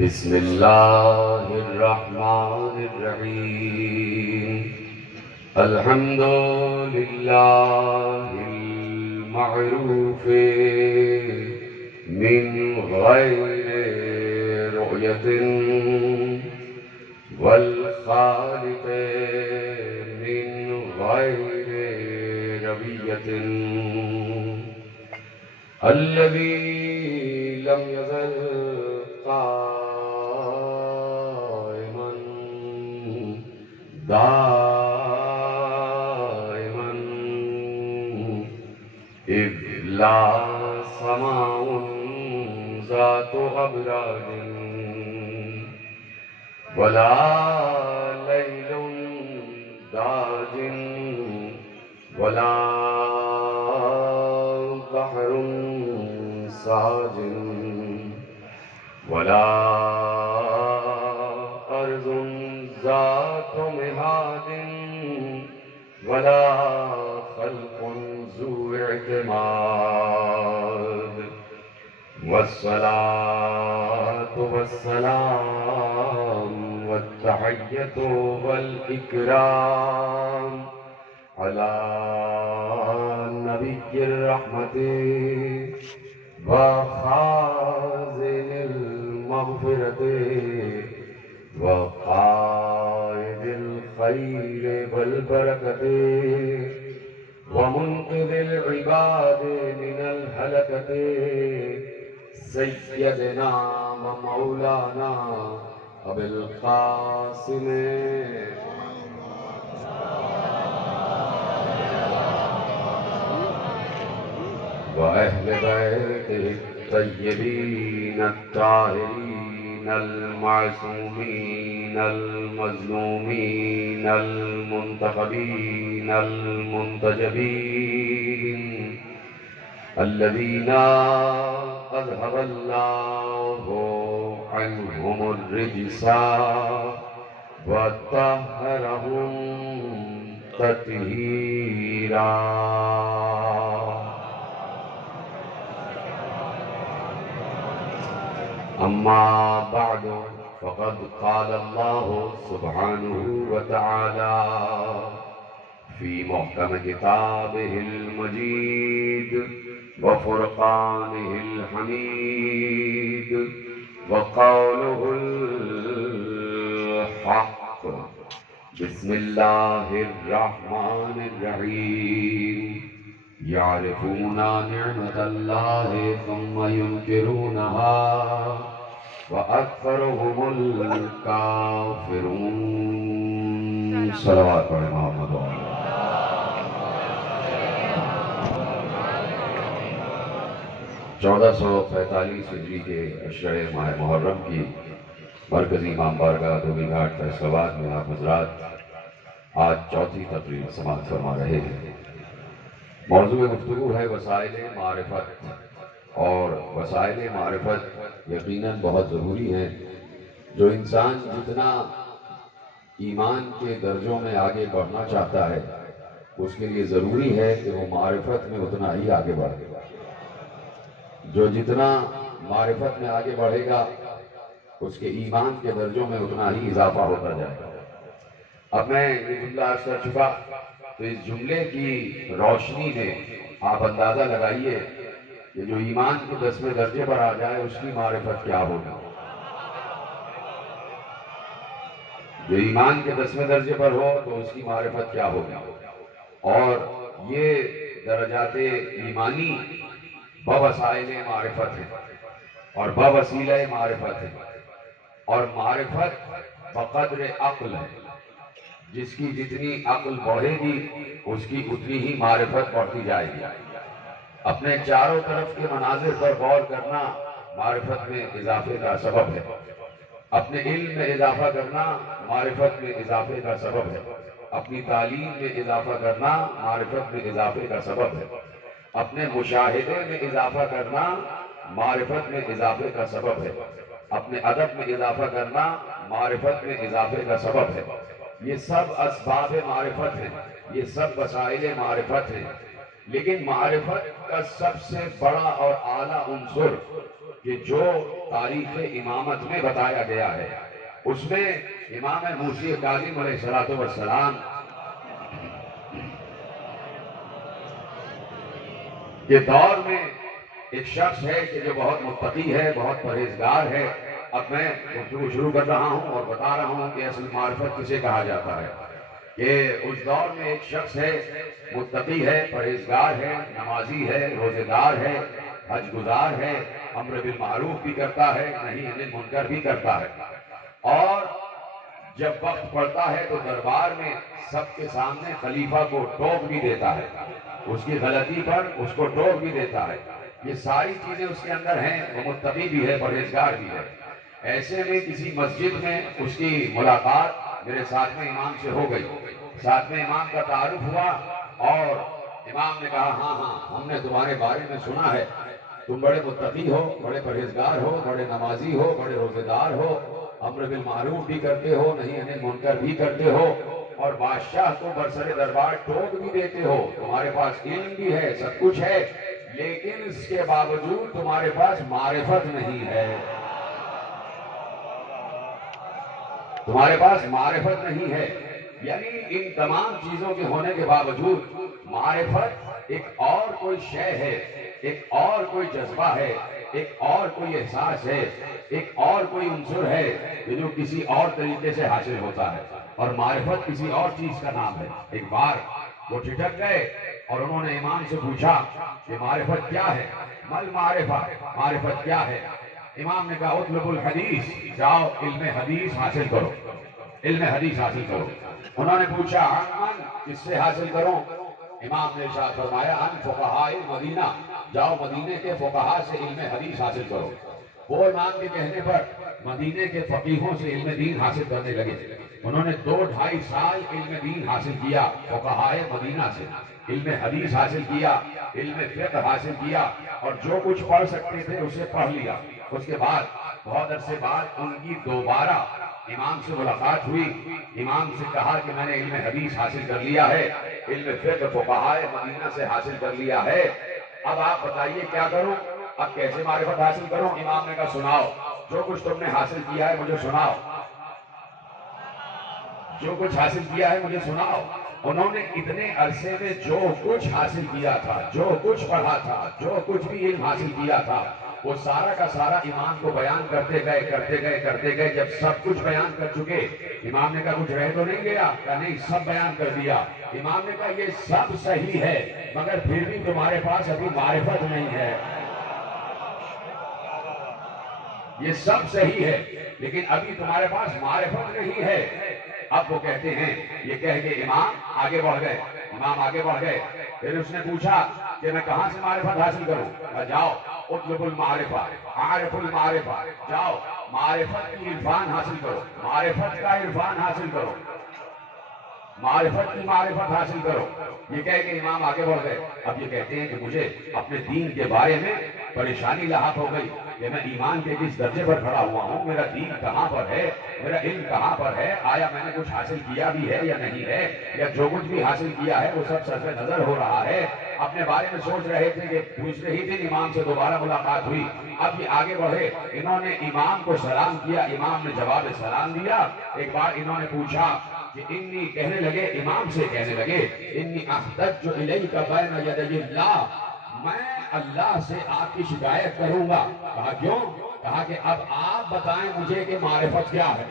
بسم اللہ الرحمن الرحیم الحمد للہ المعروف من غیر رؤیت والخالق من غیر رویت الذی لم یزل قائما دائما اذ لا سماء ذات ابراج ولا لیل داج ولا بحر ساج ولا أرض ذات مهاد ولا خلق ذو اعتماد والصلاة والسلام والتحية والإكرام على نبي الرحمة وخازن المغفرة وقائد الخير والبركة ومنقذ العباد من الهلكة سيدنا ومولانا أبي القاسم وأهل بيته الطيبين الطاهرين المعصومين المظلومين المنتخبين المنتجبين الذين أذهب الله عنهم الرجس وطهرهم تطهيرا. أما بعد فقد قال الله سبحانه وتعالى في محكم كتابه المجيد وفرقانه الحميد وقوله الحق بسم الله الرحمن الرحيم يعرفون نعمة الله ثم ينكرونها وأكثرهم الكافرون. صلوات پڑھیں محمد. 1445 ہجری کے اشرِ ماہ محرم کی مرکزی امام بارگاہ دھوبی گھاٹ فیصل آباد میں آپ حضرات آج چوتھی تقریر سماعت فرما رہے ہیں. موضوع گفتگو ہے وسائل معرفت، اور وسائل معرفت یقیناً بہت ضروری ہیں. جو انسان جتنا ایمان کے درجوں میں آگے بڑھنا چاہتا ہے اس کے لیے ضروری ہے کہ وہ معرفت میں اتنا ہی آگے بڑھے. جو جتنا معرفت میں آگے بڑھے گا اس کے ایمان کے درجوں میں اتنا ہی اضافہ ہوتا جائے گا. اب میں یہ جملہ عرض کر چکا تو اس جملے کی روشنی میں آپ اندازہ لگائیے کہ جو ایمان کے 10ویں درجے پر آ جائے اس کی معرفت کیا ہوگی. جو ایمان کے 10ویں درجے پر ہو تو اس کی معرفت کیا ہوگی. اور یہ درجات ایمانی بوسائل معرفت ہے اور بوسیلہ معرفت ہے. اور معرفت بقدر عقل ہے. جس کی جتنی عقل بڑھے گی اس کی اتنی ہی معرفت بڑھتی جائے گی. اپنے چاروں طرف کے مناظر پر غور کرنا معرفت میں اضافے کا سبب ہے. اپنے علم میں اضافہ کرنا معرفت میں اضافے کا سبب ہے. اپنی تعلیم میں اضافہ کرنا معرفت میں اضافے کا سبب ہے. اپنے مشاہدے میں اضافہ کرنا معرفت میں اضافے کا سبب ہے. اپنے ادب میں اضافہ کرنا معرفت میں اضافے کا سبب ہے. یہ سب اسباب معرفت ہیں، یہ سب وسائل معرفت ہیں. لیکن معرفت کا سب سے بڑا اور اعلیٰ عنصر کہ جو تاریخ امامت میں بتایا گیا ہے، اس میں امام موسی کاظم علیہ السلام کے دور میں ایک شخص ہے کہ جو بہت متقی ہے، بہت پرہیزگار ہے۔ اب میں گفتگو شروع کر رہا ہوں اور بتا رہا ہوں کہ اصل معرفت کسے کہا جاتا ہے، کہ اس دور میں ایک شخص ہے، متقی ہے، پرہیزگار ہے، نمازی ہے، روزہ دار ہے، حج گزار ہے، امر بالمعروف بھی کرتا ہے، نہی عن المنکر بھی کرتا ہے، اور جب وقت پڑتا ہے تو دربار میں سب کے سامنے خلیفہ کو ٹوک بھی دیتا ہے، اس کی غلطی پر اس کو ٹوک بھی دیتا ہے۔ یہ ساری چیزیں اس کے اندر ہیں، وہ متقی بھی ہے، پرہیزگار بھی ہے۔ ایسے میں کسی مسجد میں اس کی ملاقات میرے ساتھ میں امام سے ہو گئی، ساتھ میں امام کا تعارف ہوا، اور امام نے کہا ہاں ہاں ہم نے تمہارے بارے میں سنا ہے، تم بڑے متقی ہو، بڑے پرہیزگار ہو، بڑے نمازی ہو، بڑے روزہ دار ہو، امر بالمعروف بھی کرتے ہو، نہی عن المنکر بھی کرتے ہو، اور بادشاہ کو برسر دربار ٹوک بھی دیتے ہو، تمہارے پاس علم بھی ہے، سب کچھ ہے، لیکن اس کے باوجود تمہارے پاس معرفت نہیں ہے، تمہارے پاس معرفت نہیں ہے۔ یعنی ان تمام چیزوں کے ہونے کے باوجود معرفت ایک اور کوئی شے ہے، ایک اور کوئی جذبہ ہے، ایک اور کوئی احساس ہے، ایک اور کوئی عنصر ہے کہ جو کسی اور طریقے سے حاصل ہوتا ہے، اور معرفت کسی اور چیز کا نام ہے۔ ایک بار وہ ٹھٹک گئے اور انہوں نے امام سے پوچھا کہ معرفت کیا ہے؟ مل معرفہ، معرفت کیا ہے؟ امام نے کہا اطلب الحدیث، جاؤ علم حدیث حاصل کرو، علم حدیث حاصل کرو۔ انہوں نے پوچھا عن کس سے حاصل کروں؟ امام نے ارشاد فرمایا عن فقہاء مدینہ، جاؤ مدینے کے فقہاء سے علم حدیث حاصل کرو۔ وہ امام کے کہنے پر مدینے کے فقیہوں سے علم دین حاصل کرنے لگے۔ انہوں نے 2-2.5 سال علم دین حاصل کیا، فقہاء مدینہ سے علم حدیث حاصل کیا، علم فقہ حاصل کیا، اور جو کچھ پڑھ سکتے تھے اسے پڑھ لیا۔ اس کے بعد بہت عرصے بعد ان کی دوبارہ امام سے ملاقات ہوئی، امام سے کہا کہ میں نے علم حدیث حاصل کر لیا ہے، علم فقہ فقہاء مدینہ سے حاصل کر لیا ہے، اب آپ بتائیے کیا کروں، اب کیسے معرفت حاصل کروں؟ امام نے کہا سناؤ، جو کچھ تم نے حاصل کیا ہے مجھے سناؤ، جو کچھ حاصل کیا ہے مجھے سناؤ۔ انہوں نے اتنے عرصے میں جو کچھ حاصل کیا تھا، جو کچھ پڑھا تھا، جو کچھ بھی علم حاصل کیا تھا، وہ سارا کا سارا امام کو بیان کرتے گئے کرتے گئے کرتے گئے۔ جب سب کچھ بیان کر چکے، امام نے کہا کچھ رہ تو نہیں گیا؟ کہا نہیں، سب بیان کر دیا۔ امام نے کہا یہ سب صحیح ہے، مگر پھر بھی تمہارے پاس ابھی معرفت نہیں ہے۔ یہ سب صحیح ہے لیکن ابھی تمہارے پاس معرفت نہیں ہے۔ اب وہ کہتے ہیں، یہ کہہ کے امام آگے بڑھ گئے، امام آگے بڑھ گئے۔ پھر اس نے پوچھا کہ میں کہاں سے معرفت حاصل کروں؟ جاؤ اطلب المعرفہ، عارف المعرفہ، جاؤ معرفت کی عرفان حاصل کرو، معرفت کا عرفان حاصل کرو، معرفت کی معرفت حاصل کرو۔ یہ کہہ کہ امام آگے بڑھ گئے۔ اب یہ کہتے ہیں کہ مجھے اپنے دین کے بارے میں پریشانی لاحق ہو گئی کہ میں ایمان کے کس درجے پر کھڑا ہوا ہوں، میرا دین کہاں پر ہے، میرا علم کہاں پر ہے، آیا میں نے کچھ حاصل کیا بھی ہے یا نہیں ہے، یا جو کچھ بھی حاصل کیا ہے وہ سب صرف نظر ہو رہا ہے۔ اپنے بارے میں سوچ رہے تھے کہ دوسرے ہی دن امام سے دوبارہ ملاقات ہوئی۔ اب یہ آگے بڑھے، انہوں نے امام کو سلام کیا، امام نے جواب سلام دیا۔ ایک بار انہوں نے پوچھا کہ انی، کہنے لگے امام سے، کہنے لگے انی احتج الیک بین یدی اللہ، میں اللہ سے آپ کی شکایت کروں گا۔ کہا کیوں؟ کہا کہ اب آپ بتائیں مجھے کہ معرفت کیا ہے۔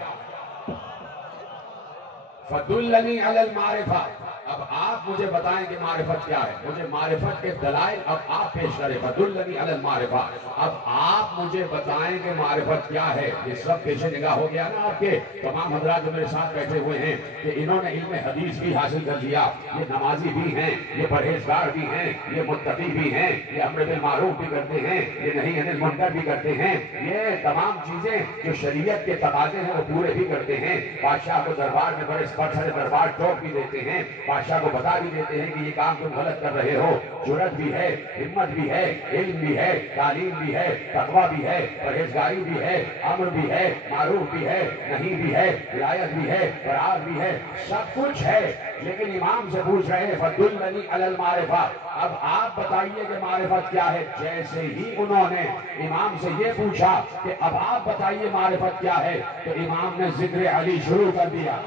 فدلنی علی المعرفہ، اب آپ مجھے بتائیں کہ معرفت کیا ہے، مجھے معرفت کے دلائل اب آپ پیش کریں۔ فدلنی علی المعرفہ، اب آپ مجھے بتائیں کہ معرفت کیا ہے۔ یہ سب پیش نگاہ ہو گیا نا آپ کے تمام حضرات جو میرے ساتھ بیٹھے ہوئے ہیں، کہ انہوں نے علم حدیث بھی حاصل کر لیا، یہ نمازی بھی ہیں، یہ پرہیزگار بھی ہیں، یہ متقی بھی ہیں، یہ امر بالمعروف بھی کرتے ہیں، یہ نہی عن المنکر بھی کرتے ہیں، یہ تمام چیزیں جو شریعت کے تقاضے ہیں وہ پورے بھی کرتے ہیں۔ بادشاہ کو دربار میں بڑے سر دربار ٹوک بھی دیتے ہیں، بادشاہ کو بتا بھی دیتے ہیں کہ یہ کام تم غلط کر رہے ہو۔ جرأت بھی ہے، ہمت بھی ہے، علم بھی ہے، تعلیم بھی ہے، تقویٰ بھی ہے، پرہیزگاری بھی ہے، امر بھی ہے، معروف بھی ہے، نہیں بھی ہے، ولایت بھی ہے، برات بھی ہے، سب کچھ ہے۔ لیکن امام سے پوچھ رہے ہیں فَدُلَّنِي عَلَى الْمَعْرِفَةِ، اب آپ بتائیے کہ معرفت کیا ہے۔ جیسے ہی انہوں نے امام سے یہ پوچھا کہ اب آپ بتائیے معرفت کیا ہے، تو امام نے ذکر علی شروع کر دیا۔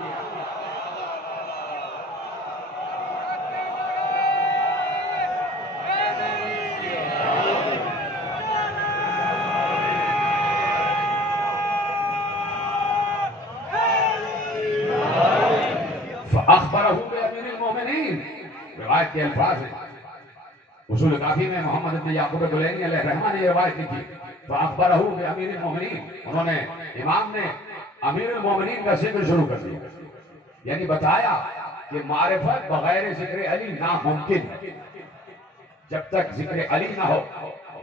فَأَخْبَرَهُ بِأَمِيرِ الْمُؤْمِنِينَ، روایت کے الفاظ ہیں، اصول کافی میں محمد بن یعقوب دلینی علیہ الرحمہ نے روایت کی تھی۔ فَأَخْبَرَهُ بِأَمِيرِ الْمُؤْمِنِينَ، انہوں نے امام نے امیر المومنین کا ذکر شروع کر دیا، یعنی بتایا کہ معرفت بغیر ذکر علی ناممکن ہے۔ جب تک ذکر علی نہ ہو،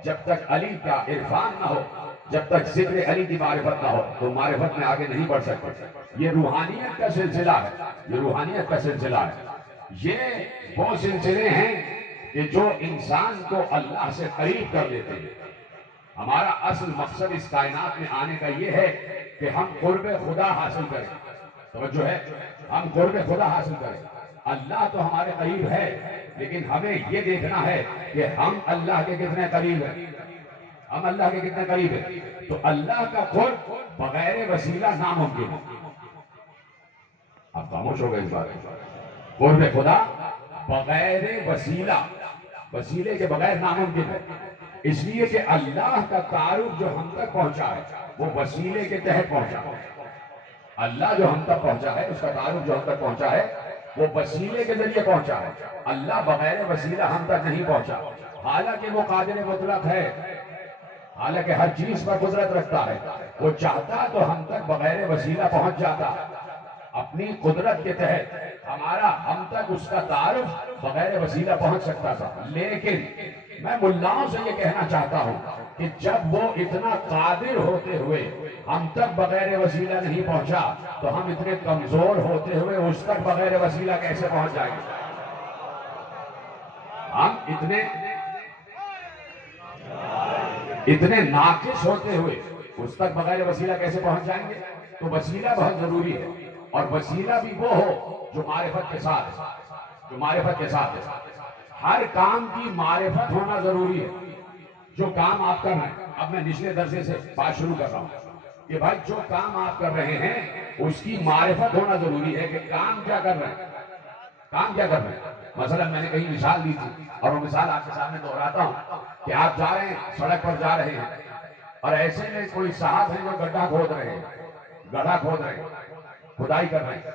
جب تک علی کا عرفان نہ ہو، جب تک ذکر علی کی معرفت نہ ہو تو معرفت میں آگے نہیں بڑھ سکتے۔ یہ روحانیت کا سلسلہ ہے، یہ روحانیت کا سلسلہ ہے۔ یہ وہ سلسلے ہیں کہ جو انسان کو اللہ سے قریب کر لیتے ہیں۔ ہمارا اصل مقصد اس کائنات میں آنے کا یہ ہے کہ ہم قرب خدا حاصل کریں۔ توجہ ہے، ہم قرب خدا حاصل کریں۔ اللہ تو ہمارے قریب ہے، لیکن ہمیں یہ دیکھنا ہے کہ ہم اللہ کے کتنے قریب ہیں، ہم اللہ کے کتنے قریب ہیں۔ تو اللہ کا قرب بغیر وسیلہ ناممکن ہے۔ آپ خاموش ہو گئے اس بات میں۔ قرب خدا بغیر وسیلہ، وسیلے کے بغیر ناممکن ہے، اس لیے کہ اللہ کا تعارف جو ہم تک پہنچا ہے وہ وسیلے کے تحت پہنچا ہے۔ اللہ جو ہم تک پہنچا ہے، اس کا تعارف جو ہم تک پہنچا ہے وہ وسیلے کے ذریعے پہنچا ہے۔ اللہ بغیر وسیلہ ہم تک نہیں پہنچا، حالانکہ وہ قادر مطلق ہے، حالانکہ ہر چیز پر قدرت رکھتا ہے۔ وہ چاہتا تو ہم تک بغیر وسیلہ پہنچ جاتا، اپنی قدرت کے تحت ہم تک اس کا تعارف بغیر وسیلہ پہنچ سکتا تھا۔ لیکن میں ملاؤں سے یہ کہنا چاہتا ہوں کہ جب وہ اتنا قادر ہوتے ہوئے ہم تک بغیر وسیلہ نہیں پہنچا تو ہم اتنے کمزور ہوتے ہوئے اس تک بغیر وسیلہ کیسے پہنچ جائیں گے؟ ہم اتنے ناقص ہوتے ہوئے اس تک بغیر وسیلہ کیسے پہنچ جائیں گے؟ تو وسیلہ بہت ضروری ہے، اور وسیلہ بھی وہ ہو جو معرفت کے ساتھ، جو معرفت کے ساتھ ہے۔ ہر کام کی معرفت ہونا ضروری ہے۔ جو کام آپ کر رہے ہیں، اب میں نچلے درجے سے بات شروع کر رہا ہوں کہ بھائی جو کام آپ کر رہے ہیں اس کی معرفت ہونا ضروری ہے کہ کام کیا کر رہے ہیں، کام کیا کر رہے ہیں۔ مثلا میں نے کہیں مثال دی تھی اور وہ مثال آپ کے سامنے دہراتا ہوں کہ آپ جا رہے ہیں، سڑک پر جا رہے ہیں اور ایسے میں کوئی صاحب ہیں جو گڈھا کھود رہے ہیں، گڑھا کھود رہے ہیں، کھدائی کر رہے ہیں۔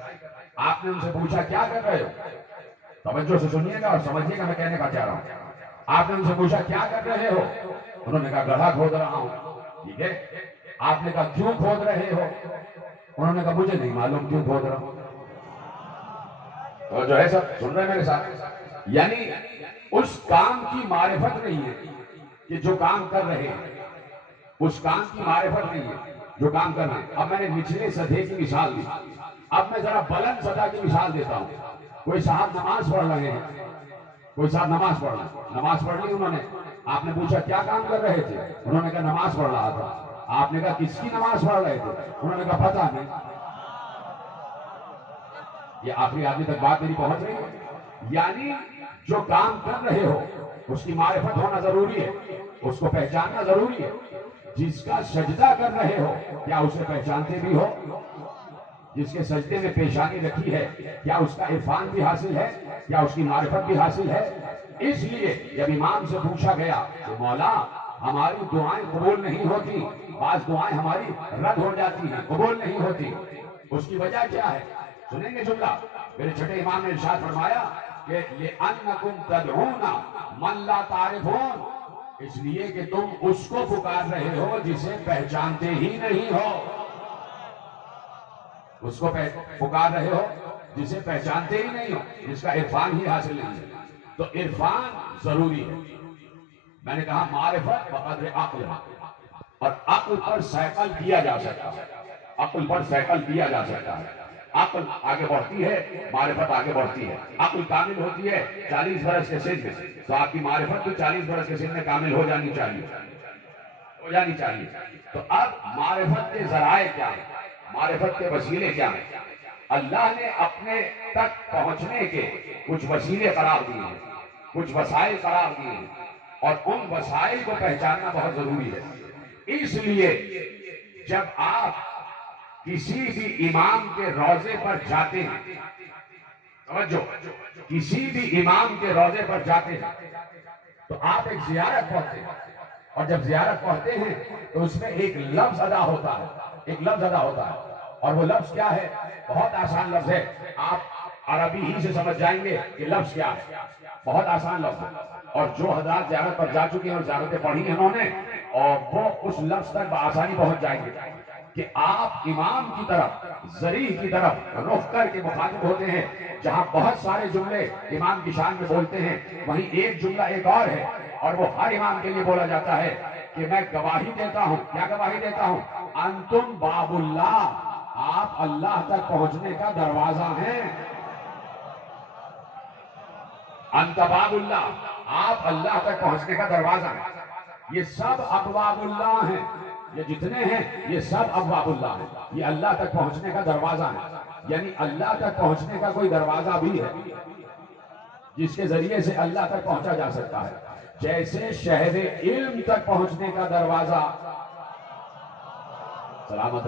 آپ نے ان سے پوچھا کیا کر رہے ہو؟ توجہ سے سنیے گا اور سمجھیے گا میں کہنے کا چاہ رہا ہوں۔ آپ نے ان سے پوچھا کیا کر رہے ہو؟ انہوں نے کہا گڑھا کھود رہا ہوں۔ ٹھیک ہے، آپ نے کہا کیوں کھود رہے ہو؟ انہوں نے کہا مجھے نہیں معلوم کیوں کھود رہا ہوں۔ تو جو ہے سب سن رہے ہیں میرے ساتھ، یعنی اس کام کی معرفت نہیں ہے کہ جو کام کر رہے ہیں، اس کام کی معرفت نہیں ہے جو کام کر رہے ہیں۔ اب میں نے نچلے سطح کی مثال دی، اب میں ذرا بلند سطح کی مثال دیتا ہوں۔ کوئی صاحب نماز پڑھ رہے ہیں، کوئی صاحب نماز پڑھ رہے ہیں، نماز پڑھ لی انہوں نے، آپ نے پوچھا کیا کام کر رہے تھے؟ انہوں نے کہا نماز پڑھ رہا تھا۔ آپ نے کہا کس کی نماز پڑھ رہے تھے؟ انہوں نے کہا پتہ نہیں۔ یہ آخری آدمی تک بات میری پہنچ رہی ہے؟ یعنی جو کام کر رہے ہو اس کی معرفت ہونا ضروری ہے، اس کو پہچاننا ضروری ہے۔ جس کا سجدہ کر رہے ہو کیا اسے پہچانتے بھی ہو؟ جس کے سجدے میں پیشانی رکھی ہے کیا اس کا عرفان بھی حاصل ہے؟ کیا اس کی معرفت بھی حاصل ہے؟ اس لیے جب امام سے پوچھا گیا کہ مولا ہماری دعائیں قبول نہیں ہوتی، بعض دعائیں ہماری رد ہو جاتی ہیں، قبول نہیں ہوتی، اس کی وجہ کیا ہے؟ سنیں گے جملہ، میرے چھٹے امام نے ارشاد فرمایا کہ لِأَنَّكُمْ تَدْعُونَ مَنْ لَا تَعْرِفُونَ، اس لیے کہ تم اس کو پکار رہے ہو جسے پہچانتے ہی نہیں ہو، اس کو پکار رہے ہو جسے پہچانتے ہی نہیں ہو، جس کا عرفان ہی حاصل نہیں ہے۔ تو عرفان ضروری ہے۔ میں نے کہا معرفت بقدر عقل ہے، اور عقل پر سائیکل کیا جا سکتا ہے، عقل پر سائیکل کیا جا سکتا ہے۔ عقل آگے بڑھتی ہے، معرفت آگے بڑھتی ہے. عقل کامل ہوتی ہے 40 برس کے سن میں، تو آپ کی معرفت تو 40 برس کے سن میں کامل ہو جانی چاہیے. تو اب معرفت کے ذرائع کیا ہیں، معرفت کے وسیلے کیا ہیں؟ اللہ نے اپنے تک پہنچنے کے کچھ وسیلے قرار دیے ہیں، کچھ وسائل قرار دیے ہیں، اور ان وسائل کو پہچاننا بہت ضروری ہے. اس لیے جب آپ کسی بھی امام کے روضے پر جاتے ہیں، توجہ، کسی بھی امام کے روضے پر جاتے ہیں تو آپ ایک زیارت پڑھتے ہیں، اور جب زیارت پڑھتے ہیں تو اس میں ایک لفظ ادا ہوتا ہے، اور وہ لفظ کیا ہے؟ بہت آسان لفظ ہے. آپ عربی ہی سے سمجھ جائیں گے کہ لفظ کیا ہے. بہت آسان لفظ ہے، اور جو حضرات زیارت پر جا چکے ہیں اور زیارتیں پڑھی ہیں انہوں نے، اور وہ اس لفظ تک بآسانی پہنچ جائیں گے کہ آپ امام کی طرف، ذریع کی طرف رخ کر کے مخاطب ہوتے ہیں. جہاں بہت سارے جملے امام کی شان میں بولتے ہیں، وہیں ایک جملہ ایک اور ہے، اور وہ ہر امام کے لیے بولا جاتا ہے کہ میں گواہی دیتا ہوں. کیا گواہی دیتا ہوں؟ انتم باب اللہ، آپ اللہ تک پہنچنے کا دروازہ ہیں. انت باب اللہ، آپ اللہ تک پہنچنے کا دروازہ ہیں. یہ سب ابواب اللہ ہیں، یہ جتنے ہیں یہ سب ابواب اللہ ہیں. یہ اللہ تک پہنچنے کا دروازہ ہے. یعنی اللہ تک پہنچنے کا کوئی دروازہ بھی ہے جس کے ذریعے سے اللہ تک پہنچا جا سکتا ہے. جیسے شہر علم تک پہنچنے کا دروازہ، سلامت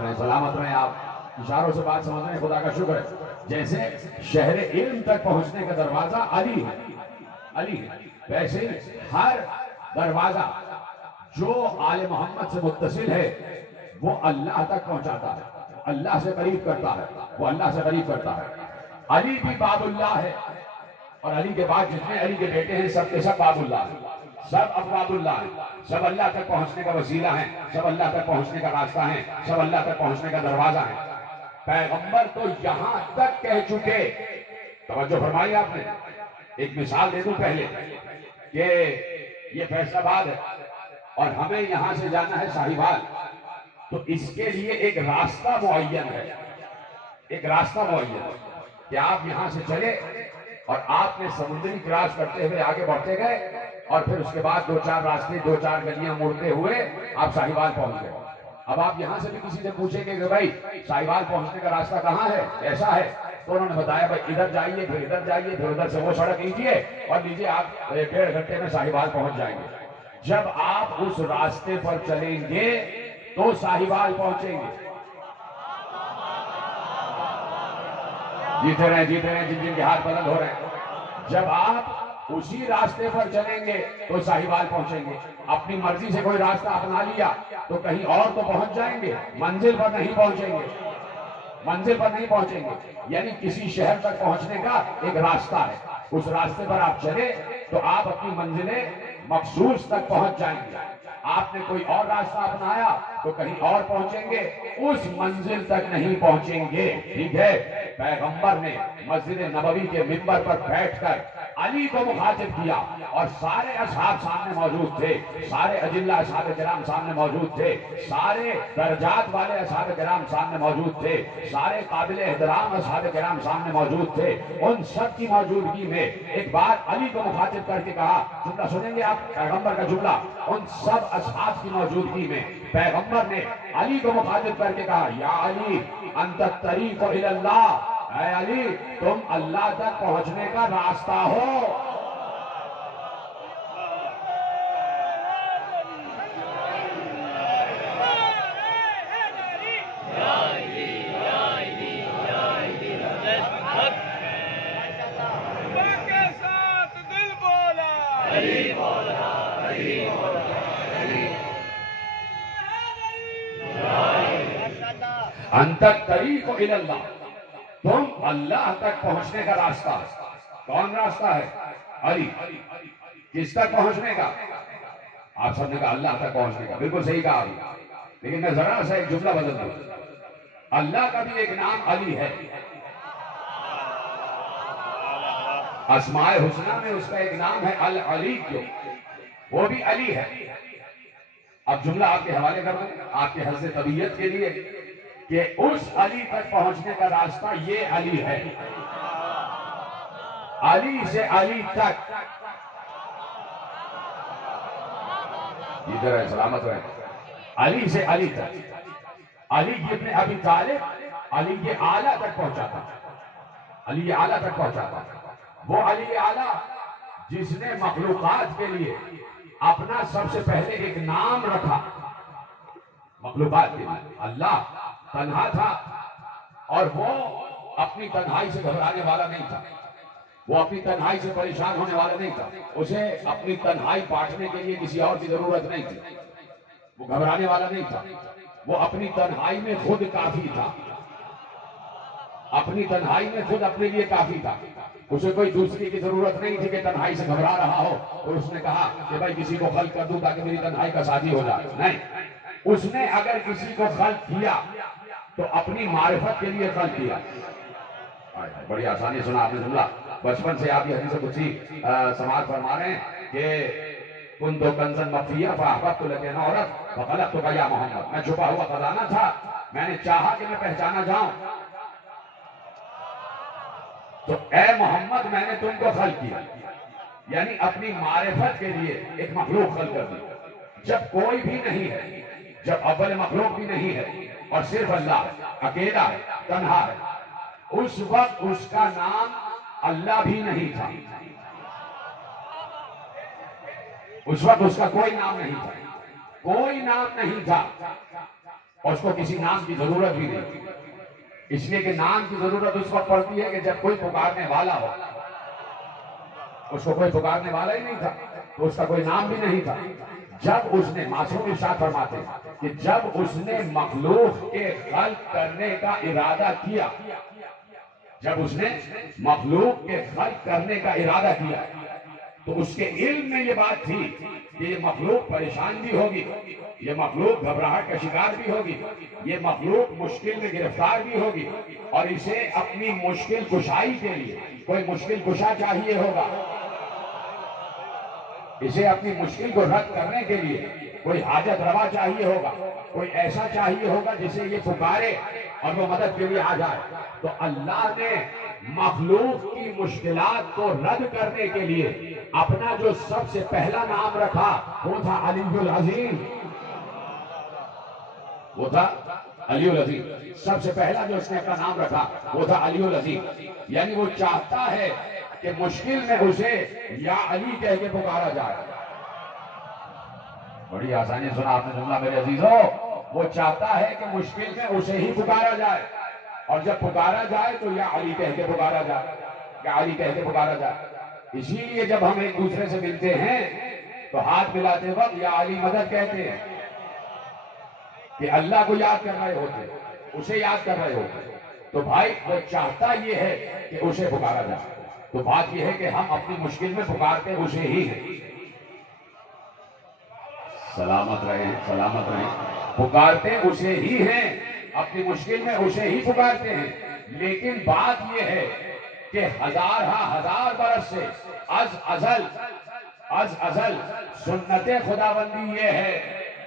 رہیں آپ اشاروں سے بات سمجھ رہے ہیں، خدا کا شکر ہے. جیسے شہر علم تک پہنچنے کا دروازہ علی ہے، ویسے ہر دروازہ جو آل محمد سے متصل ہے وہ اللہ تک پہنچاتا ہے، اللہ سے قریب کرتا ہے، وہ اللہ سے قریب کرتا ہے. علی بھی باب اللہ ہے، اور علی کے بعد جتنے علی کے بیٹے ہیں سب کے سب باب اللہ ہیں، سب ابواب اللہ ہیں، سب اللہ تک پہنچنے کا وسیلہ ہیں، سب اللہ تک پہنچنے کا راستہ ہیں، سب اللہ تک پہنچنے کا دروازہ ہیں. پیغمبر تو یہاں تک کہہ چکے، توجہ فرمائی آپ نے. ایک مثال دے دوں پہلے کہ یہ فیصل آباد ہے اور ہمیں یہاں سے جانا ہے ساہیوال، تو اس کے لیے ایک راستہ معین ہے، کہ آپ یہاں سے چلے اور آپ نے سمندری کراس کرتے ہوئے آگے بڑھتے گئے، اور پھر اس کے بعد 2-4 راستے 2-4 گلیاں موڑتے ہوئے آپ ساہیوال پہنچ گئے. اب آپ یہاں سے بھی کسی سے پوچھیں گے کہ بھائی ساہیوال پہنچنے کا راستہ کہاں ہے، ایسا ہے، تو انہوں نے بتایا بھائی ادھر جائیے، پھر ادھر جائیے، پھر ادھر سے وہ سڑک لیجیے اور لیجیے، آپ 1.5 گھنٹے میں ساہیوال پہنچ جائیں گے. جب آپ اس راستے پر چلیں گے تو ساہیوال پہنچیں گے. جیتے رہے جن کے ہاتھ بلند ہو رہے ہیں. جب آپ اسی راستے پر چلیں گے تو ساہیوال پہنچیں گے. اپنی مرضی سے کوئی راستہ اپنا لیا تو کہیں اور تو پہنچ جائیں گے، منزل پر نہیں پہنچیں گے. یعنی کسی شہر تک پہنچنے کا ایک راستہ ہے، اس راستے پر آپ چلے تو آپ اپنی منزل مخصوص تک پہنچ جائیں گے. آپ نے کوئی اور راستہ اپنایا تو کہیں اور پہنچیں گے، اس منزل تک نہیں پہنچیں گے. ٹھیک ہے. پیغمبر نے مسجد نبوی کے منبر پر بیٹھ کر علی کو مخاطب کیا، اور سارے اصحاب سامنے موجود تھے، سارے اجلہ اصحاب کرام سامنے موجود تھے، سارے درجات والے اصحاب کرام سامنے موجود تھے، سارے قابل احترام اصحاب کرام سامنے موجود تھے. ان سب کی موجودگی میں ایک بار علی کو مخاطب کر کے کہا، جملہ سنیں گے آپ پیغمبر کا جملہ. ان سب اصحاب کی موجودگی میں پیغمبر نے علی کو مخاطب کر کے کہا، یا علی انت الطریق الی اللہ، اے علی تم اللہ تک پہنچنے کا راستہ ہو. انت الطریق الی اللہ، تم اللہ تک پہنچنے کا راستہ. کون راستہ ہے؟ علی. کس تک پہنچنے کا؟ آپ سب نے کہا اللہ تک پہنچنے کا. بالکل صحیح کہا آپ. لیکن میں ذرا سا ایک جملہ بدل دوں. اللہ کا بھی ایک نام علی ہے، اسماء حسنہ میں اس کا ایک نام ہے العلی، کیوں؟ وہ بھی علی ہے. اب جملہ آپ کے حوالے کر دوں آپ کے حفظ طبیعت کے لیے. کہ اس علی تک پہنچنے کا راستہ یہ علی ہے، علی سے علی تک. ادھر ہے، سلامت رہے. علی سے علی تک، علی ابن ابی طالب علی کے اعلیٰ تک پہنچاتا، علی اعلیٰ تک پہنچاتا. وہ علی اعلیٰ جس نے مخلوقات کے لیے اپنا سب سے پہلے ایک نام رکھا. مخلوقات کے لیے اللہ تنہا تھا اور وہ اپنی تنہائی سے گھبرانے والا نہیں تھا، وہ اپنی تنہائی سے پریشان ہونے والا نہیں تھا. اسے اپنی تنہائی بانٹنے کے لیے کسی اور کی ضرورت نہیں تھی، وہ گھبرانے والا نہیں تھا. وہ اپنی تنہائی میں خود کافی تھا، اپنی تنہائی میں خود اپنے لیے کافی تھا. اسے کوئی دوسری کی ضرورت نہیں تھی کہ تنہائی سے گھبرا رہا ہو اور اس نے کہا کہ بھائی کسی کو خلق کر دوں تاکہ میری تنہائی کا ساتھی ہو جائے. نہیں، اس نے اگر کسی کو خلق کیا تو اپنی معرفت کے لیے خلق کیا. بڑی آسانی سنا آپ نے جملہ. بچپن سے آپ یہ حدیث قدسی سماعت فرما رہے ہیں کہ کنت کنزا مخفیا فاحببت لک نورت فخلقتک یا محمد. میں چھپا ہوا خزانہ تھا، میں نے چاہا کہ میں پہچانا جاؤں تو اے محمد میں نے تم کو خلق کیا. یعنی اپنی معرفت کے لیے ایک مخلوق خلق کر دی. جب کوئی بھی نہیں ہے، جب اول مخلوق بھی نہیں ہے اور صرف اللہ اکیلا ہے، تنہا ہے، اس وقت اس کا نام اللہ بھی نہیں تھا. اس وقت اس کا کوئی نام نہیں تھا، کوئی نام نہیں تھا اور اس کو کسی نام کی ضرورت بھی نہیں تھی. اس لیے کہ نام کی ضرورت اس وقت پڑتی ہے کہ جب کوئی پکارنے والا ہو. اس کو کوئی پکارنے والا ہی نہیں تھا تو اس کا کوئی نام بھی نہیں تھا. جب اس نے معصوم ارشاد فرماتے ہیں کہ جب اس نے مخلوق کے خلق کرنے کا ارادہ کیا، جب اس نے مخلوق کے خلق کرنے کا ارادہ کیا تو اس کے علم میں یہ بات تھی کہ یہ مخلوق پریشان بھی ہوگی، یہ مخلوق گھبراہٹ کا شکار بھی ہوگی، یہ مخلوق مشکل میں گرفتار بھی ہوگی اور اسے اپنی مشکل کشائی کے لیے کوئی مشکل کشا چاہیے ہوگا. اسے اپنی مشکل کو رد کرنے کے لیے کوئی حاجت روا چاہیے ہوگا، کوئی ایسا چاہیے ہوگا جسے یہ پکارے اور وہ مدد کے لیے آ جائے. تو اللہ نے مخلوق کی مشکلات کو رد کرنے کے لیے اپنا جو سب سے پہلا نام رکھا وہ تھا علی العظیم. وہ تھا علی العظیم. سب سے پہلا جو اس نے اپنا نام رکھا وہ تھا علی العظیم. یعنی وہ چاہتا ہے کہ مشکل میں اسے یا علی کہہ کے پکارا جائے. بڑی آسانی سنا آپ نے جملہ میرے عزیزوں. وہ چاہتا ہے کہ مشکل میں اسے ہی پکارا جائے اور جب پکارا جائے تو یا علی کہہ کے پکارا جائے، یا علی کہہ کے پکارا جائے. اسی لیے جب ہم ایک دوسرے سے ملتے ہیں تو ہاتھ ملاتے وقت یا علی مدد کہتے ہیں کہ اللہ کو یاد کر رہے ہوتے، اسے یاد کر رہے ہوتے. تو بھائی وہ چاہتا یہ ہے کہ اسے پکارا جائے. تو بات یہ ہے کہ ہم اپنی مشکل میں پکارتے اسے ہی ہیں. سلامت رہیں، سلامت رہیں. پکارتے اسے ہی ہیں، اپنی مشکل میں اسے ہی پکارتے ہیں. لیکن بات یہ ہے کہ ہزار برس سے از ازل سنت خداوندی یہ ہے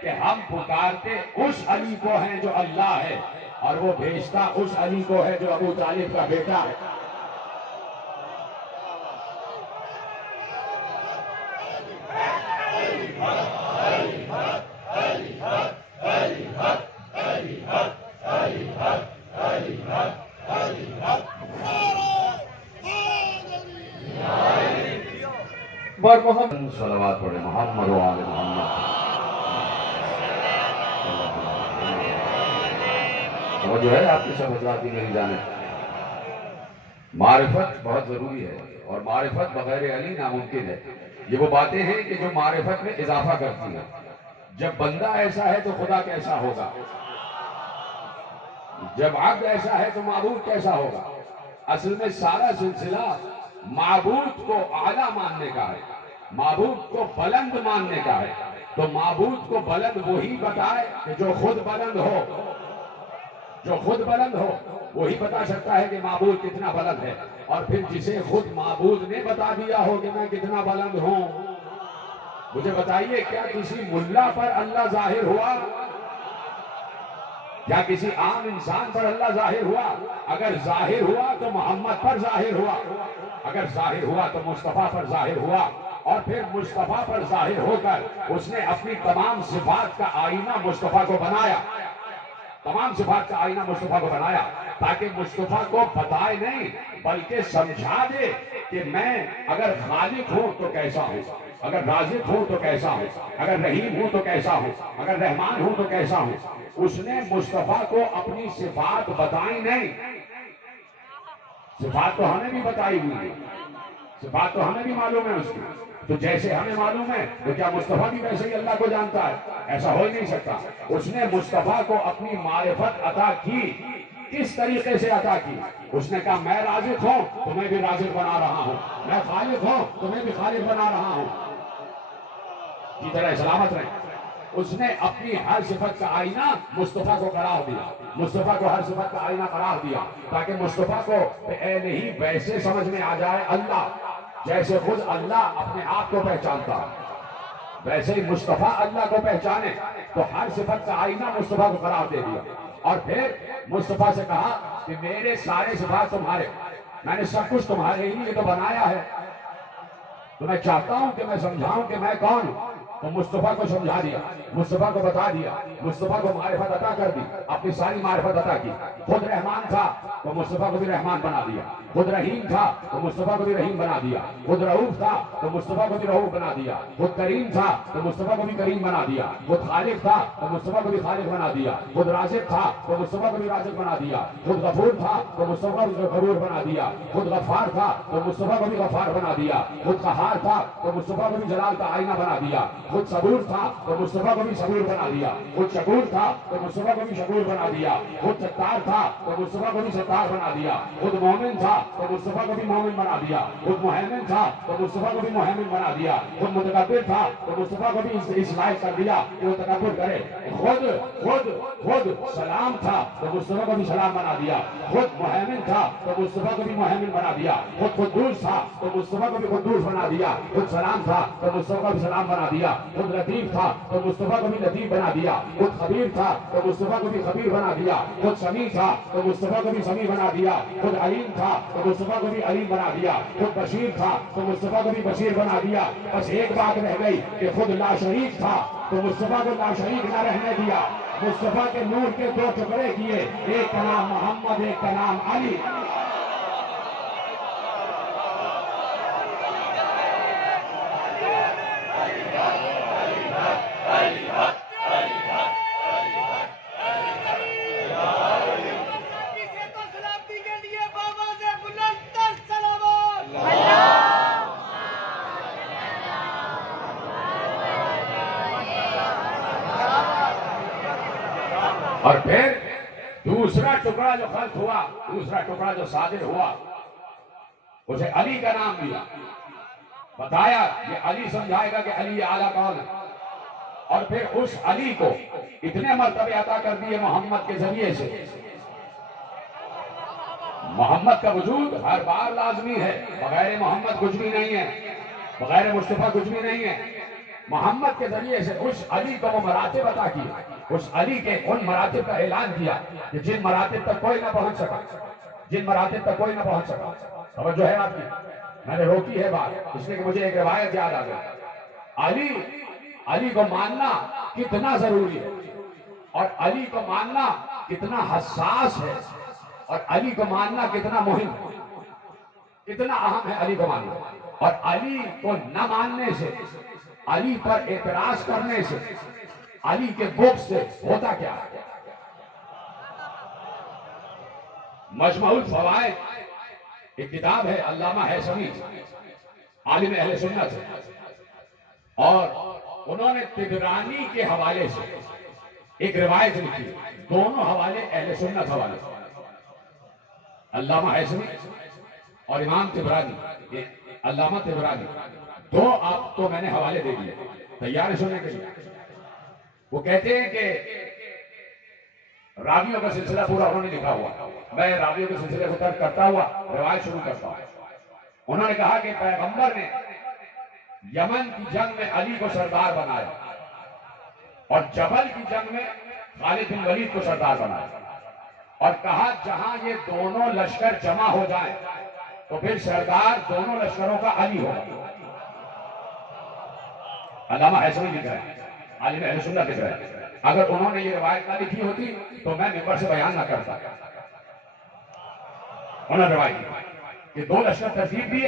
کہ ہم پکارتے اس علی کو ہیں جو اللہ ہے اور وہ بھیجتا اس علی کو ہے جو ابو طالب کا بیٹا ہے. محمد صلوات پڑھے محمد و آل محمد. وہ جو ہے آپ کی سب حضرات کی میری جانب معرفت بہت ضروری ہے اور معرفت بغیر علی ناممکن ہے. یہ وہ باتیں ہیں کہ جو معرفت میں اضافہ کرتی ہیں. جب بندہ ایسا ہے تو خدا کیسا ہوگا، جب عبد ایسا ہے تو معبود کیسا ہوگا. اصل میں سارا سلسلہ معبود کو اعلیٰ ماننے کا ہے، معبود کو بلند ماننے کا ہے. تو معبود کو بلند وہی بتائے کہ جو خود بلند ہو، جو خود بلند ہو وہی بتا سکتا ہے کہ معبود کتنا بلند ہے. اور پھر جسے خود معبود نے بتا دیا ہو کہ میں کتنا بلند ہوں، مجھے بتائیے کیا کسی ملا پر اللہ ظاہر ہوا؟ کیا کسی عام انسان پر اللہ ظاہر ہوا؟ اگر ظاہر ہوا تو محمد پر ظاہر ہوا، اگر ظاہر ہوا تو مصطفیٰ پر ظاہر ہوا، اور پھر مصطفیٰ پر ظاہر ہو کر اس نے اپنی تمام صفات کا آئینہ مصطفیٰ کو بنایا، تمام صفات کا آئینہ مصطفیٰ کو بنایا، تاکہ مصطفیٰ کو بتائے نہیں بلکہ سمجھا دے کہ میں اگر خالق ہوں تو کیسا ہوں، اگر رازق ہوں تو کیسا ہوں، اگر رحیم ہوں تو کیسا ہوں، اگر رحمان ہوں تو کیسا ہوں۔ اس نے مصطفیٰ کو اپنی صفات بتائی نہیں، صفات تو ہمیں بھی بتائی ہوئی ہے، صفات تو ہمیں بھی معلوم ہے اس کی، تو جیسے ہمیں معلوم ہے تو کیا مصطفیٰ بھی ویسے ہی اللہ کو جانتا ہے؟ ایسا ہو ہی نہیں سکتا۔ اس نے مصطفیٰ کو اپنی معرفت عطا کی، کس طریقے سے عطا کی؟ اس نے کہا میں رازق ہوں تو میں بھی رازق بنا رہا ہوں، میں خالق ہوں تو میں بھی خالق بنا رہا ہوں، کی طرح سلامت رہے۔ اس نے اپنی ہر صفت کا آئینہ مصطفیٰ کو قرار دیا، مصطفیٰ کو ہر صفت کا آئینہ قرار دیا، تاکہ مصطفیٰ کو اے نہیں ویسے سمجھ میں آ جائے اللہ جیسے خود اللہ اپنے آپ کو پہچانتا ہے، ویسے ہی مصطفیٰ اللہ کو پہچانے، تو ہر صفت کا آئینہ مصطفیٰ کو قرار دے دیا، اور پھر مصطفیٰ سے کہا کہ میرے سارے صفات تمہارے، میں نے سب کچھ تمہارے ہی لیے تو بنایا ہے، تو میں چاہتا ہوں کہ میں سمجھاؤں کہ میں کون ہوں، تو مصطفیٰ کو سمجھا دیا، مصطفیٰ کو بتا دیا، مصطفیٰ کو معرفت عطا کر دی، اپنی ساری معرفت عطا کی۔ خود رحمان تھا تو مصطفیٰ کو بھی رحمان بنا دیا، خود رحیم تھا تو مصطفیٰ کو بھی رحیم بنا دیا، خود رؤوف تھا تو مصطفیٰ کو بھی رؤوف بنا دیا، خود کریم تھا تو مصطفیٰ کو بھی کریم بنا دیا، خود خالق تھا تو مصطفیٰ کو بھی خالق بنا دیا، خود رازق تھا تو مصطفیٰ کو بھی رازق بنا دیا، خود غفور تھا تو مصطفیٰ کو بھی غفور بنا دیا، خود غفار تھا تو مصطفیٰ کو بھی غفار بنا دیا، خود قہار تھا تو مصطفیٰ کو بھی جلال کا آئینہ بنا دیا، خود صبور تھا تو مصطفیٰ کو بھی صبور بنا دیا، خود شکور تھا تو مصطفیٰ کو بھی شکور بنا دیا، خود ستار تھا تو مصطفیٰ کو بھی ستار بنا دیا، خود مومن تھا تو مصطفیٰ کو بھی مومن بنا دیا، خود محمن تھا تو مصطفیٰ کو بھی محمن بنا دیا، خود متکبر تھا تو مصطفیٰ کو بھی اس لائق کر دیا کہ وہ تکبر کرے، خود سلام تھا تو مصطفیٰ کو بھی سلام بنا دیا، خود محمن تھا تو مصطفیٰ کو بھی محمن بنا دیا، خود قدوس تھا تو مصطفیٰ کو بھی قدوس بنا دیا، خود سلام تھا تو مصطفیٰ کو بھی سلام بنا دیا، خود لطیف تھا تو مصطفیٰ کو بھی لطیف بنا دیا، خود خبیر تھا تو مصطفیٰ کو بھی خبیر بنا دیا، خود سمیع تھا تو مصطفیٰ کو بھی سمیع بنا دیا، خود علیم تھا تو مصطفیٰ کو بھی علیم بنا دیا، خود بشیر تھا تو مصطفیٰ کو بھی بشیر بنا دیا۔ بس ایک بات رہ گئی کہ خود لا شریک تھا تو مصطفیٰ کو لا شریک نہ رہنے دیا، مصطفیٰ کے نور کے دو ٹکڑے کیے، ایک کا نام محمد ایک کا نام علی۔ اور پھر دوسرا ٹکڑا جو خلق ہوا، دوسرا ٹکڑا جو صادر ہوا، اسے علی کا نام دیا، بتایا یہ علی سمجھائے گا کہ علی اعلیٰ کون ہے، اور پھر اس علی کو اتنے مرتبے عطا کر دیے محمد کے ذریعے سے۔ محمد کا وجود ہر بار لازمی ہے، بغیر محمد کچھ بھی نہیں ہے، بغیر مصطفیٰ کچھ بھی نہیں ہے۔ محمد کے ذریعے سے اس علی کو وہ مراتب عطا کیے، اس علی کے ان مراتب کا اعلان کیا کہ جن مراتب تک کوئی نہ پہنچ سکا، جن مراتب تک کوئی نہ پہنچ سکا۔ توجہ ہے آپ کی؟ میں نے روکی ہے بات اس لیے کہ مجھے ایک روایت یاد آ گئی۔ علی کو ماننا کتنا ضروری ہے، اور علی کو ماننا کتنا حساس ہے، اور علی کو ماننا کتنا مہم ہے، کتنا اہم ہے علی کو ماننا۔ اور علی کو نہ ماننے سے، علی پر اعتراض کرنے سے، علی کے بغض سے ہوتا کیا ہے؟ مجمع الفوائد ایک کتاب ہے علامہ حیثمی، عالم اہل سنت ہے، اور انہوں نے طبرانی کے حوالے سے ایک روایت لکھی، دونوں حوالے اہل سنت حوالے، علامہ حیثمی اور امام طبرانی، علامہ طبرانی، دو آپ کو میں نے حوالے دے دیے، تیار سننے کے لیے۔ وہ کہتے ہیں کہ راویوں کا سلسلہ پورا انہوں نے لکھا ہوا، میں راویوں کے سلسلے کو ترک کرتا ہوا روایت شروع کرتا ہوں۔ انہوں نے کہا کہ پیغمبر نے یمن کی جنگ میں علی کو سردار بنایا، اور جبل کی جنگ میں خالد بن ولید کو سردار بنایا اور کہا جہاں یہ دونوں لشکر جمع ہو جائیں تو پھر سردار دونوں لشکروں کا علی ہوگا۔ علامہ حیثمی لکھ رہے ہیں، عالم اہل سنت لکھ رہے ہیں، اگر انہوں نے یہ روایت نہ لکھی ہوتی تو میں ممبر سے بیان نہ کرتا۔ انہوں نے روایت کی کہ دو لشکر ترتیب دیے،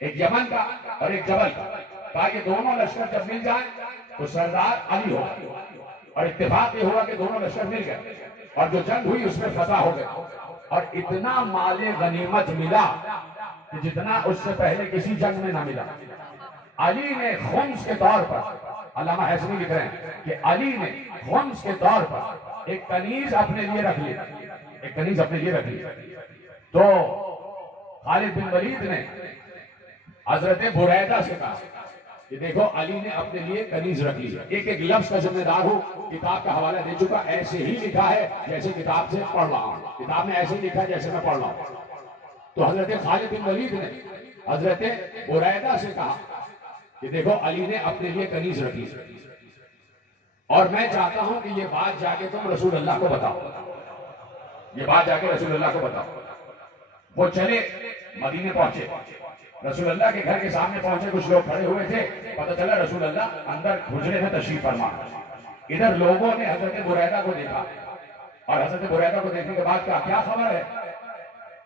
ایک یمن کا اور ایک جبل کا، کہا یہ دونوں لشکر جب مل جائیں تو سردار علی ہوگا، اور اتفاق یہ ہوا کہ دونوں لشکر مل گئے اور جو جنگ ہوئی اس میں فتح ہو گئے اور اتنا مال غنیمت ملا کہ جتنا اس سے پہلے کسی جنگ میں نہ ملا۔ علی نے خمس کے طور پر، علامہ حیثمی لکھ رہے ہیں کہ علی نے خمس کے طور پر ایک کنیز اپنے لیے رکھ لی، ایک کنیز اپنے لیے رکھ لی۔ تو خالد بن ولید نے حضرت بریدہ سے کہا کہ دیکھو علی نے اپنے لیے کنیز رکھ لی ہے، ایک ایک لفظ کا ذمہ دار ہوں، کتاب کا حوالہ دے چکا، ایسے ہی لکھا ہے جیسے کتاب سے پڑھ رہا ہوں، کتاب میں ایسے ہی لکھا ہے جیسے میں پڑھ رہا ہوں۔ تو حضرت خالد بن ولید نے حضرت بریدہ سے کہا کہ دیکھو علی نے اپنے لیے کنیز رکھی اور میں چاہتا ہوں کہ یہ بات جا کے تم رسول اللہ کو بتاؤ، یہ بات جا کے رسول اللہ کو بتاؤ۔ وہ چلے مدینے پہنچے، رسول اللہ کے گھر کے سامنے پہنچے، کچھ لوگ کھڑے ہوئے تھے، پتہ چلا رسول اللہ اندر حجرے میں تشریف فرما۔ ادھر لوگوں نے حضرت بریدہ کو دیکھا اور حضرت بریدہ کو دیکھنے کے بعد کہا کیا خبر ہے؟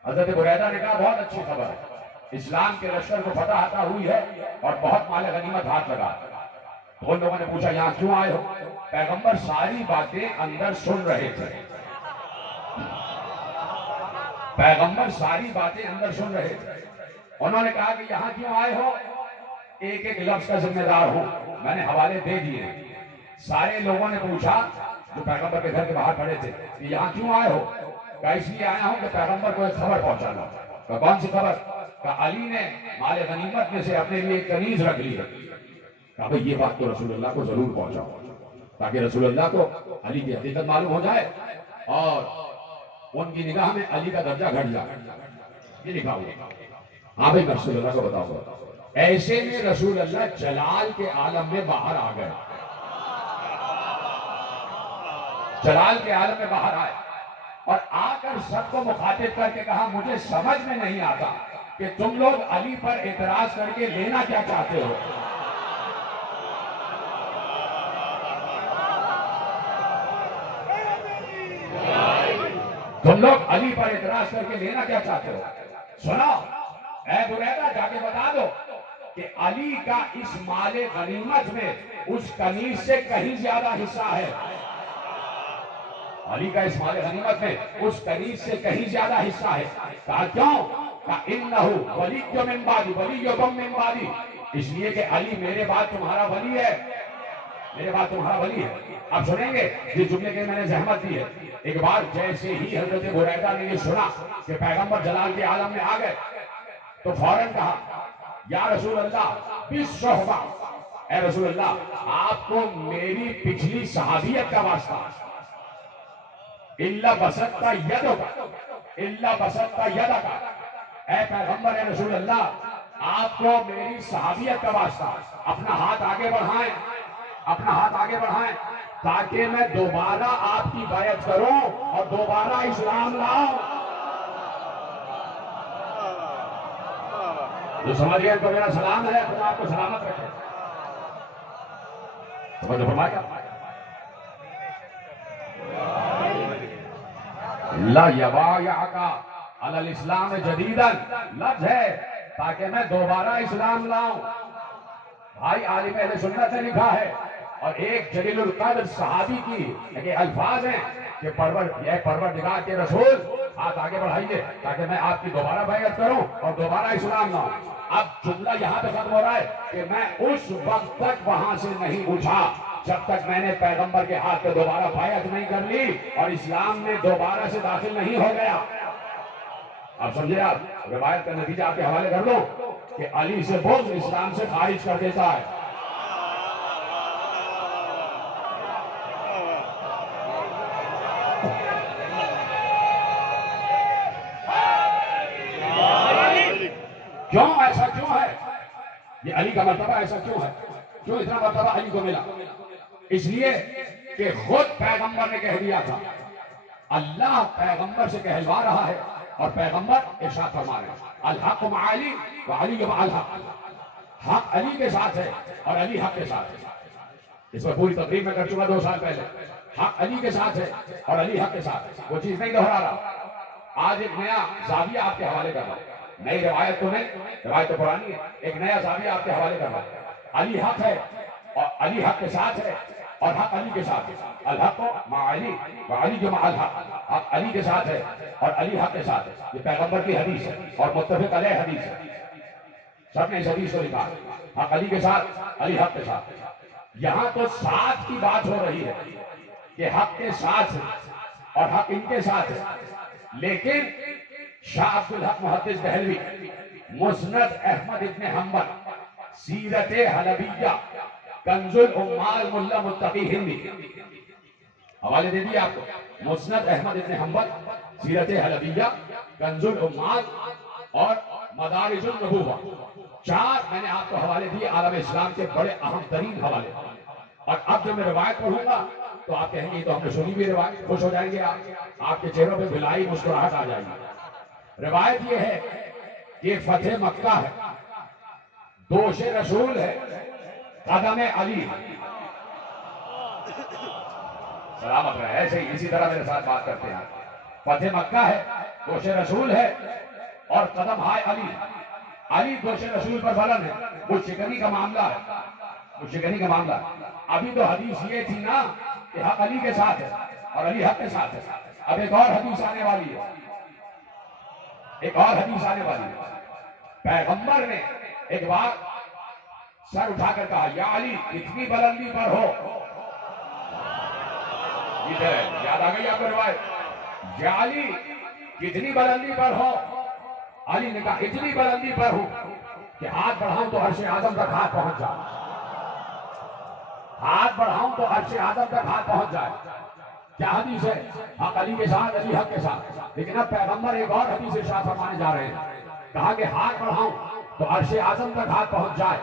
حضرت بریدہ نے کہا بہت اچھی خبر ہے، اسلام کے لشکر کو فتح عطا ہوئی ہے اور بہت مال غنیمت ہاتھ لگا۔ تو ان لوگوں نے پوچھا یہاں کیوں آئے ہو؟ پیغمبر ساری باتیں اندر سن رہے تھے، پیغمبر ساری باتیں اندر سن رہے تھے۔ انہوں نے کہا کہ یہاں کیوں آئے ہو؟ ایک ایک لفظ کا ذمہ دار ہوں، میں نے حوالے دے دیے۔ سارے لوگوں نے پوچھا جو پیغمبر کے گھر کے باہر کھڑے تھے کہ یہاں کیوں آئے ہو؟ کہا اس لیے آیا ہوں کہ پیغمبر کو ایک خبر پہنچانا۔ کہا کون سی خبر؟ کہا علی نے مال غنیمت میں سے اپنے لیے ایک کنیز رکھ لی ہے۔ کہا بھئی یہ بات تو رسول اللہ کو ضرور پہنچاؤ تاکہ رسول اللہ کو علی کی حقیقت معلوم ہو جائے اور ان کی نگاہ میں علی کا درجہ گھٹ جائے۔ یہ لکھا ہوا۔ ہاں بھئی میں رسول اللہ کو بتاؤں گا۔ ایسے میں رسول اللہ جلال کے عالم میں باہر آ گئے، جلال کے عالم میں باہر آئے اور آ کر سب کو مخاطب کر کے کہا مجھے سمجھ میں نہیں آتا کہ تم لوگ علی پر اعتراض کر کے لینا کیا چاہتے ہو؟ تم لوگ علی پر اعتراض کر کے لینا کیا چاہتے ہو؟ سنو اے بریدہ جا کے بتا دو کہ علی کا اس مال غنیمت میں اس کنیز سے کہیں زیادہ حصہ ہے، علی کا اس مال غنیمت میں اس کنیز سے کہیں زیادہ حصہ ہے۔ کہا کیوں؟ کہا انہو ولی من بعدی ولیکم من بعدی، اس لیے کہ علی میرے بعد تمہارا ولی ہے، میرے بعد تمہارا ولی ہے۔ اب سنیں گے جس جملے کے میں نے زحمت دی ہے۔ ایک بار جیسے ہی حضرت بریدہ نے یہ سنا کہ پیغمبر جلال کے عالم میں آ گئے تو فوراً کہا یا رسول اللہ بالصحبہ، اے رسول اللہ آپ کو میری پچھلی صحابیت کا واسطہ، اللہ بسطہ یدہ کا، اللہ بسطہ یدہ کا، اے پیغمبر اے رسول اللہ آپ کو میری صحابیت کا واسطہ، اپنا ہاتھ آگے بڑھائیں، اپنا ہاتھ آگے بڑھائیں تاکہ میں دوبارہ آپ کی بیعت کروں اور دوبارہ اسلام لاؤں۔ جو سمجھ گئے تو میرا سلام ہے، خدا آپ کو سلامت رکھے۔ سمجھ فرمایا لا یبایعک علی الاسلام جدیدا، لفظ ہے تاکہ میں دوبارہ اسلام لاؤں۔ بھائی عالم اہل سنت نے لکھا ہے اور ایک جلیل القدر صحابی کی یہ الفاظ ہیں کہ پروردگار کے رسول ہاتھ آگے بڑھائیے تاکہ میں آپ کی دوبارہ بیعت کروں اور دوبارہ اسلام لاؤں۔ اب جملہ یہاں پہ ختم ہو رہا ہے کہ میں اس وقت تک وہاں سے نہیں اٹھا جب تک میں نے پیغمبر کے ہاتھ پہ دوبارہ بیعت نہیں کر لی اور اسلام میں دوبارہ سے داخل نہیں ہو گیا۔ اب سمجھے آپ روایت کا نتیجہ آپ کے حوالے کر دو کہ علی سے بغض اسلام سے خارج کر دیتا ہے۔ کیوں ایسا کیوں ہے؟ یہ علی کا مرتبہ ایسا کیوں ہے؟ کیوں اتنا مرتبہ علی کو ملا؟ اس لیے کہ خود پیغمبر نے کہہ دیا تھا، اللہ پیغمبر سے کہلوا رہا ہے اور پیغمبر ارشاد فرما رہے ہیں الحق مع علی وعلی مع الحق، حق علی کے ساتھ ہے اور علی حق کے ساتھ ہے۔ اس میں پوری تقریر میں کر چکا 2 سال پہلے، حق علی کے ساتھ ہے اور علی حق کے ساتھ ہے، وہ چیز نہیں دہرا رہا۔ آج ایک نیا زاویہ آپ کے حوالے کر رہا ہوں، نئی روایت تو نہیں، روایت تو پرانی ہے، ایک نیا زاویہ آپ کے حوالے کر رہا ہوں۔ علی حق ہے اور علی حق کے ساتھ ہے اور حق علی کے ساتھ ہے، الحق مع علی وعلی مع الحق، حق علی کے ساتھ ہے اور علی حق کے ساتھ ہے۔ یہ پیغمبر کی حدیث ہے اور متفق علیہ حدیث ہے، سب نے اس حدیث کو لکھا، حق علی کے ساتھ علی حق کے ساتھ۔ یہاں تو ساتھ کی بات ہو رہی ہے کہ حق کے ساتھ ہے اور حق ان کے ساتھ ہے، لیکن شاہ عبدالحق محدث دہلوی، مسند احمد ابن حنبل، سیرت حلبیہ، کنز العمال ملا متقی ہندی، حوالے دے دیا آپ کو، مسند احمد ابن حنبل، سیرت حلبیہ، کنز العمال اور مدارج النبوہ، 4 میں نے آپ کو حوالے دیے عالم اسلام کے بڑے اہم ترین حوالے۔ اور اب جب میں روایت پڑھوں گا تو آپ کہیں گے تو ہم نے سنی بھی روایت، خوش ہو جائیں گے آپ کے چہروں پہ بلائی مسکراہٹ آ جائے گی۔ روایت یہ ہے کہ فتح مکہ ہے، دوش رسول ہے، قدم علی، سلامت رہے ایسے ہی اسی طرح میرے ساتھ بات کرتے ہیں۔ فتح مکہ ہے، دوش رسول ہے اور قدم ہائے علی، علی دوش رسول پر بلند ہے، وہ شکنی کا معاملہ ہے، وہ شکنی کا معاملہ ہے۔ ابھی تو حدیث یہ تھی نا کہ حق علی کے ساتھ ہے اور علی حق کے ساتھ ہے، اب ایک اور حدیث آنے والی ہے، ایک اور حدیث آنے والی ہے۔ پیغمبر نے ایک بار سر اٹھا کر کہا یا علی کتنی بلندی پر ہو، یاد آ گئی آپ کو روایت، یا علی کتنی بلندی پر ہو، علی نے کہا اتنی بلندی پر ہوں کہ ہاتھ بڑھاؤں تو عرش اعظم تک ہاتھ پہنچ جائے، ہاتھ بڑھاؤں تو عرش اعظم تک ہاتھ پہنچ جائے۔ کیا حدیث ہے؟ حق علی کے ساتھ علی حق کے ساتھ، لیکن اب پیغمبر ایک اور حدیث ارشاد فرمانے جا رہے ہیں، کہا کہ ہاتھ بڑھاؤں تو عرش اعظم تک ہاتھ پہنچ جائے،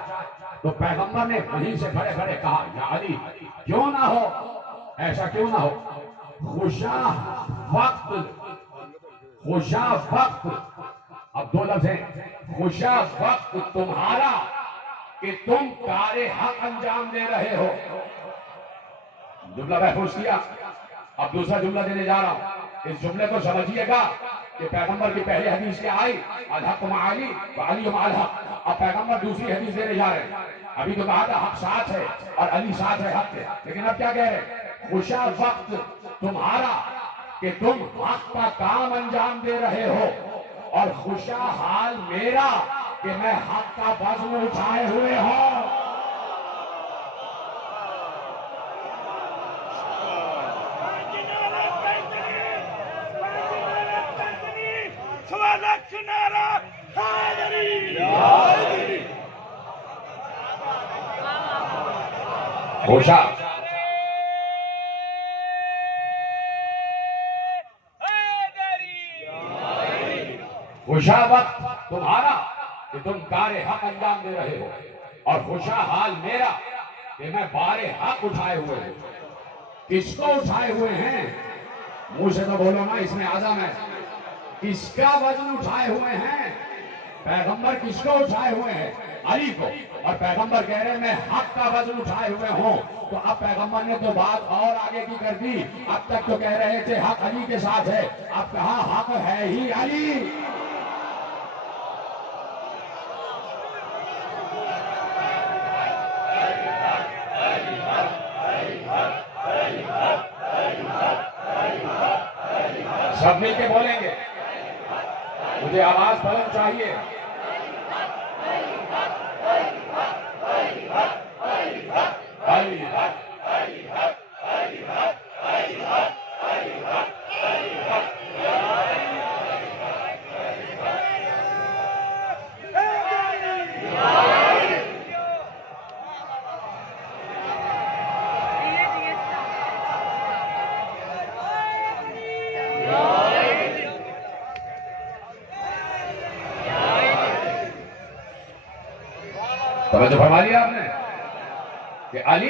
تو پیغمبر نے وہیں سے کھڑے کھڑے کہا یا علی کیوں نہ ہو، ایسا کیوں نہ ہو، خوشاں وقت، خوشاں وقت، اب 2 لفظ ہیں، خوشاں وقت تمہارا کہ تم کار حق انجام دے رہے ہو۔ جملہ محفوظ کیا، اب دوسرا جملہ دینے جا رہا ہوں، اس جملے کو سمجھیے گا کہ پیغمبر کی پہلی حدیث کیا آئی الحق مع علی وعلی مع الحق، اب پیغمبر دوسری حدیث دینے جا رہے ہیں۔ ابھی تو کہا تھا حق ساتھ ہے اور علی ساتھ ہے حق کے، لیکن اب کیا کہہ رہے ہیں، خوشا وقت تمہارا کہ تم حق کا کام انجام دے رہے ہو اور خوشا حال میرا کہ میں حق کا وزن اٹھائے ہوئے ہوں۔ خوشا خوشا وقت تمہارا کہ تم کار حق انجام دے رہے ہو اور خوشا حال میرا کہ میں بار حق اٹھائے ہوئے ہوں۔ کس کو اٹھائے ہوئے ہیں؟ منہ سے تو بولو نا، اس میں عزم ہے، کس کا وزن اٹھائے ہوئے ہیں؟ پیغمبر کس کو اٹھائے ہوئے ہیں؟ علی کو، اور پیغمبر کہہ رہے ہیں میں حق کا وزن اٹھائے ہوئے ہوں۔ تو اب پیغمبر نے تو بات اور آگے کی کر دی، اب تک تو کہہ رہے تھے حق علی کے ساتھ ہے، اب کہا حق ہے ہی علی۔ سب مل کے بولیں گے، مجھے آواز بلند چاہیے۔ توجہ فرما لیا آپ نے کہ علی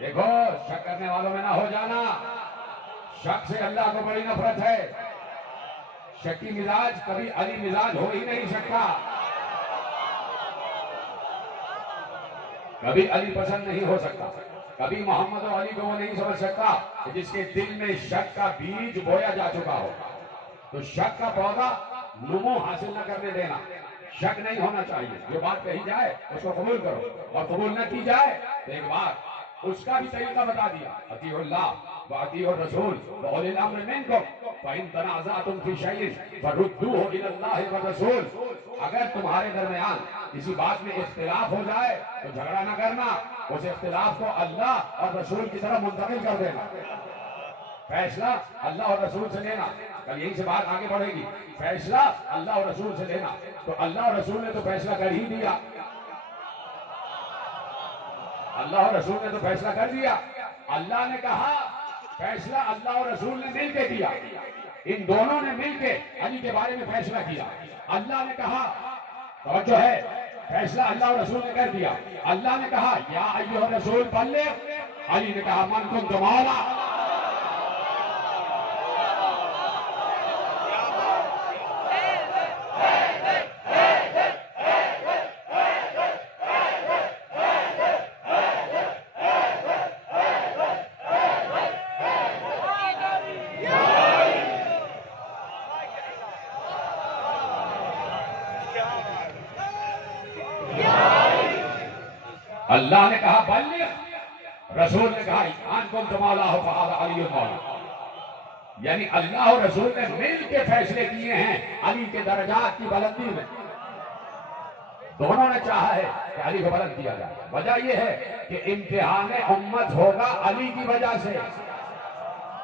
دیکھو شک کرنے والوں میں نہ ہو جانا. شک سے اللہ کو بڑی نفرت ہے. شکی مزاج کبھی علی مزاج ہو ہی نہیں سکتا. کبھی علی پسند نہیں ہو سکتا. کبھی محمد و علی کو وہ نہیں سمجھ سکتا کہ جس کے دل میں شک کا بیج بویا جا چکا ہو. تو شک کا پودا نمو حاصل نہ کرنے دینا. شک نہیں ہونا چاہیے. جو بات کہی جائے اس کو قبول کرو, اور قبول نہ کی جائے تو ایک بات اس کا بھی طریقہ بتا دیا. اطیعوا اللہ واطیعوا الرسول واولی الامر منکم فإن تنازعتم فی شیء فردوہ الی اللہ والرسول. اگر تمہارے درمیان کسی بات میں اختلاف ہو جائے تو جھگڑا نہ کرنا, اس اختلاف کو اللہ اور رسول کی طرف منتقل کر دینا. فیصلہ اللہ اور رسول سے لینا. کل یہیں سے بات آگے بڑھے گی. فیصلہ اللہ اور رسول سے لینا. تو اللہ اور رسول نے تو فیصلہ کر ہی دیا. اللہ اور رسول نے تو فیصلہ کر دیا. اللہ نے کہا فیصلہ اللہ اور رسول نے مل کے کیا. ان دونوں نے مل کے علی کے بارے میں فیصلہ کیا. اللہ نے کہا توجہ ہے, فیصلہ اللہ اور رسول نے کر دیا. اللہ نے کہا یا ایھا الرسول بلغ. علی نے کہا من کنت مولا. اللہ نے کہا بلغ, رسول نے کہا ان کنتم مولا فہذا علی مولا. یعنی اللہ اور رسول نے مل کے فیصلے کیے ہیں علی کے درجات کی بلندی میں. دونوں نے چاہا ہے کہ علی کو بلند کیا جائے. وجہ یہ ہے کہ امتحان امت ہوگا علی کی وجہ سے.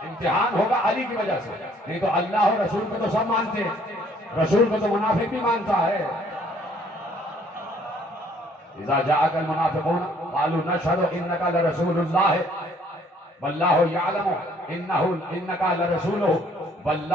امتحان ہوگا علی کی وجہ سے. نہیں تو اللہ اور رسول کو تو سب مانتے ہیں, رسول کو تو منافق بھی مانتا ہے. اذا جاءك المنافقون قالوا نشهد انك لرسول الله والله يعلم انك لرسوله والله